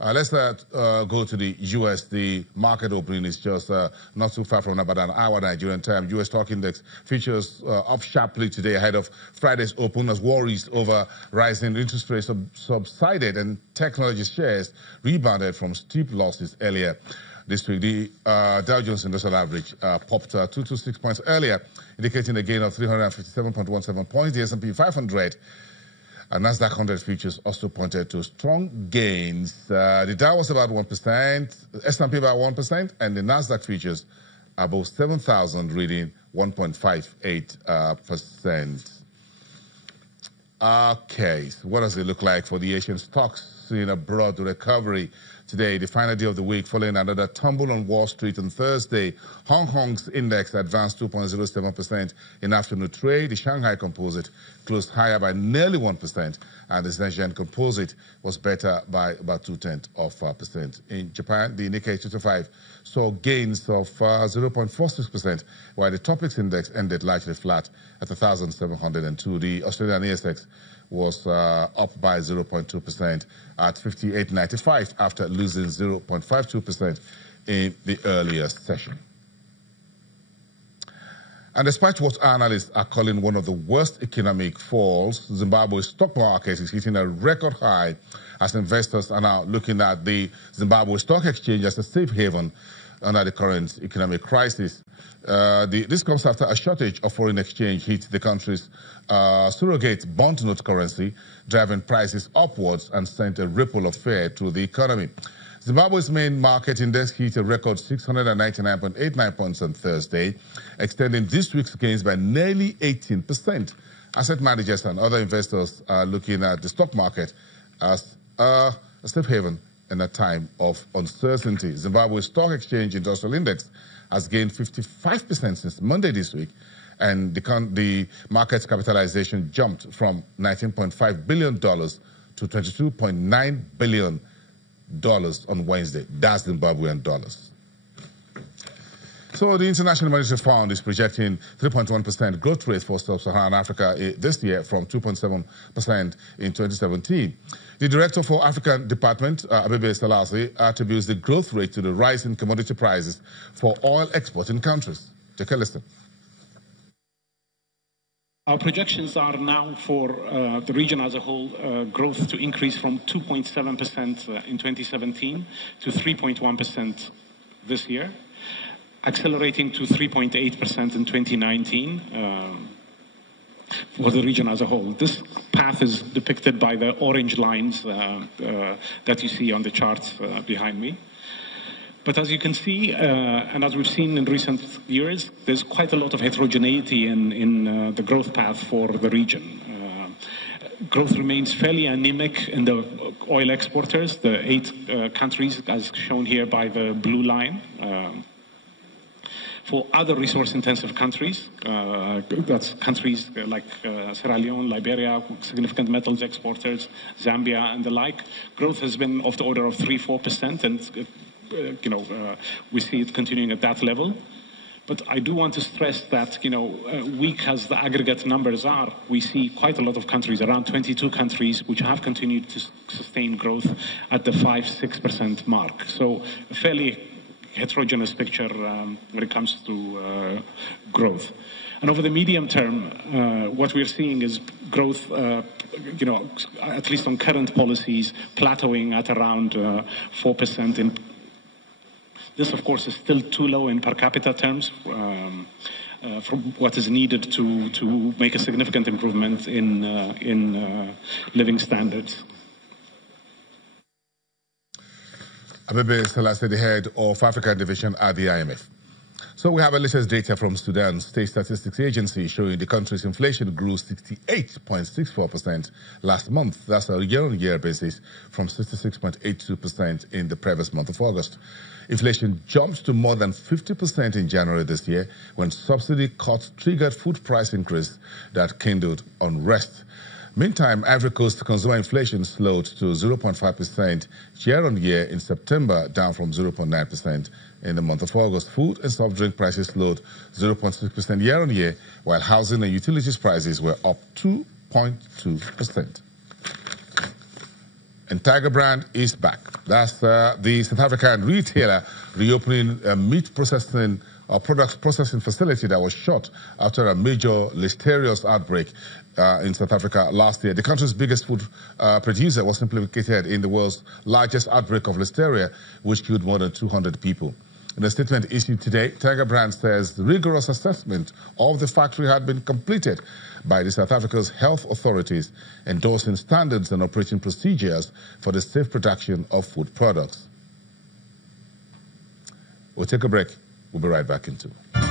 Let's go to the U.S. The market opening is just not too far from about an hour Nigerian time. U.S. stock index futures up sharply today ahead of Friday's open as worries over rising interest rates subsided and technology shares rebounded from steep losses earlier this week. The Dow Jones Industrial Average popped 226 points earlier, indicating a gain of 357.17 points. The S&P 500 and Nasdaq 100 futures also pointed to strong gains. The Dow was about 1%, S&P about 1%, and the Nasdaq futures above 7,000, reading 1.58%. Okay, so what does it look like for the Asian stocks? Seeing a broad recovery today, the final day of the week, following another tumble on Wall Street on Thursday. Hong Kong's index advanced 2.07% in afternoon trade. The Shanghai Composite closed higher by nearly 1%, and the Shenzhen Composite was better by about 0.2%. In Japan, the Nikkei 225 saw gains of 0.46%, while the Topix index ended largely flat at 1,702. The Australian ASX was up by 0.2% at 58.95 after losing 0.52% in the earlier session. And despite what analysts are calling one of the worst economic falls, Zimbabwe's stock market is hitting a record high as investors are now looking at the Zimbabwe Stock Exchange as a safe haven under the current economic crisis. This comes after a shortage of foreign exchange hit the country's surrogate bond note currency, driving prices upwards and sent a ripple of fear through the economy. Zimbabwe's main market index hit a record 699.89 points on Thursday, extending this week's gains by nearly 18%. Asset managers and other investors are looking at the stock market as a safe haven in a time of uncertainty. Zimbabwe's Stock Exchange Industrial Index has gained 55% since Monday this week, and the market's capitalization jumped from $19.5 billion to $22.9 billion on Wednesday. That's Zimbabwean dollars. So the International Monetary Fund is projecting 3.1% growth rate for sub-Saharan Africa this year from 2.7% in 2017. The Director for African Department, Abebe Selassie, attributes the growth rate to the rise in commodity prices for oil exporting countries. Take a listen. Our projections are now for the region as a whole growth to increase from 2.7% in 2017 to 3.1% this year, accelerating to 3.8% in 2019 for the region as a whole. This path is depicted by the orange lines that you see on the charts behind me. But as you can see, and as we've seen in recent years, there's quite a lot of heterogeneity in the growth path for the region. Growth remains fairly anemic in the oil exporters, the 8 countries as shown here by the blue line. For other resource-intensive countries, that's countries like Sierra Leone, Liberia, significant metals exporters, Zambia, and the like, growth has been of the order of 3–4%, and we see it continuing at that level. But I do want to stress that, weak as the aggregate numbers are, we see quite a lot of countries, around 22 countries, which have continued to sustain growth at the 5–6% mark. So a fairly heterogeneous picture when it comes to growth. And over the medium term, what we're seeing is growth, at least on current policies, plateauing at around 4%. This, of course, is still too low in per capita terms from what is needed to make a significant improvement in living standards. Abebe Selassie, the head of African Division at the IMF. So we have a latest data from Sudan's State Statistics Agency showing the country's inflation grew 68.64% last month. That's a year-on-year basis from 66.82% in the previous month of August. Inflation jumped to more than 50% in January this year when subsidy cuts triggered food price increase that kindled unrest. Meantime, Ivory Coast consumer inflation slowed to 0.5% year-on-year in September, down from 0.9% in the month of August. Food and soft drink prices slowed 0.6% year-on-year, while housing and utilities prices were up 2.2%. And Tiger Brand is back. That's the South African retailer reopening a meat processing or product processing facility that was shut after a major listerious outbreak in South Africa last year. The country's biggest food producer was implicated in the world's largest outbreak of listeria, which killed more than 200 people. In a statement issued today, Tiger Brand says the rigorous assessment of the factory had been completed by the South Africa's health authorities, endorsing standards and operating procedures for the safe production of food products. We'll take a break. We'll be right back into it.